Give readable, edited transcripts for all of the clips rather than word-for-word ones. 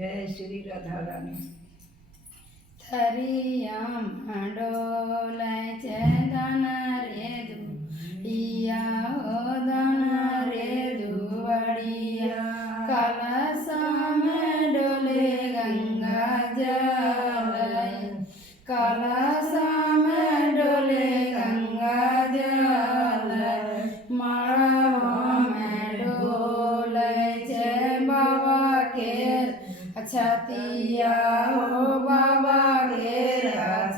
जय श्री राधा रानी। थरिया डोले छे दन रे दुड़िया हो दन रे दुवड़िया कलश में डोले गंगा जल कलश में डोले गंगा जल मड़वा में डोले छे बाबा के छतिया हो बाबा के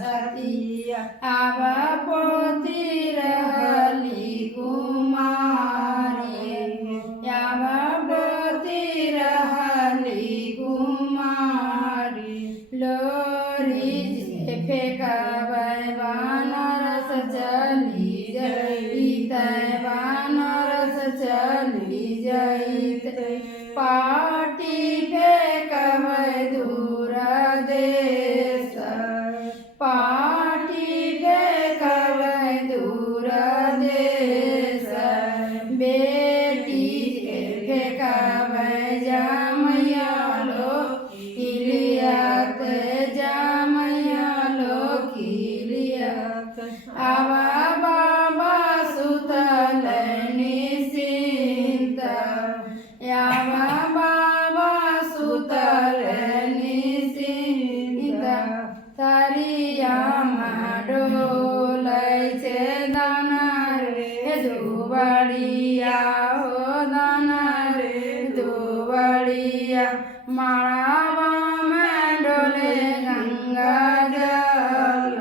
छतिया आबा पोती रहली कुमारी आबा पोती रहली कुमारी लोरी जे फेंकाबै बानरस चली जइतै बानरस चली जइतै पाटी फेंकबै दूर देश पाटी फेंकबै दूर देश बेटी जे फेंकबै जामैया लो किलियत जामैया लो किलियत आवा बाबा सुतल निश्चिंत आवा बाबा सुतल निश्चिंत थरिया डोलै छे दन रे दुवड़िया हो दन रे दुवड़िया मड़वा में डोले गंगा जल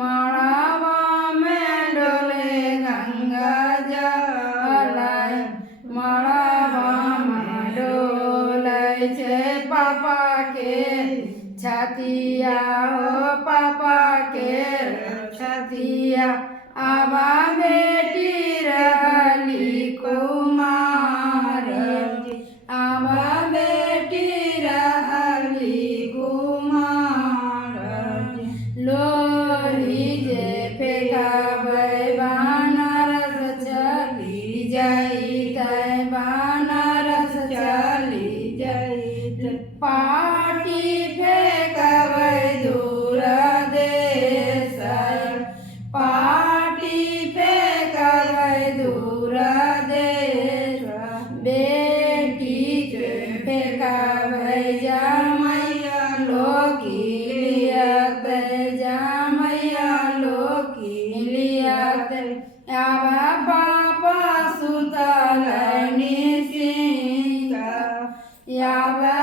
मड़वा में डोले गंगा जल मड़वा में डोलै छे पापा के छतिया हो पापा के छतिया आबा बेटी रहली कुमारी आबा बेटी रहली कुमारी लोरी जे फेंकाबै बानरस चली जइतै बानरस चली जइतै पाटी फेंकबै दूर देश पाटी फेंकबै दूर देश बेटी के फेंकबै जामैया लो किलियत जामैया लो किलियत आबा बाबा सुतल निश्चिंत आबा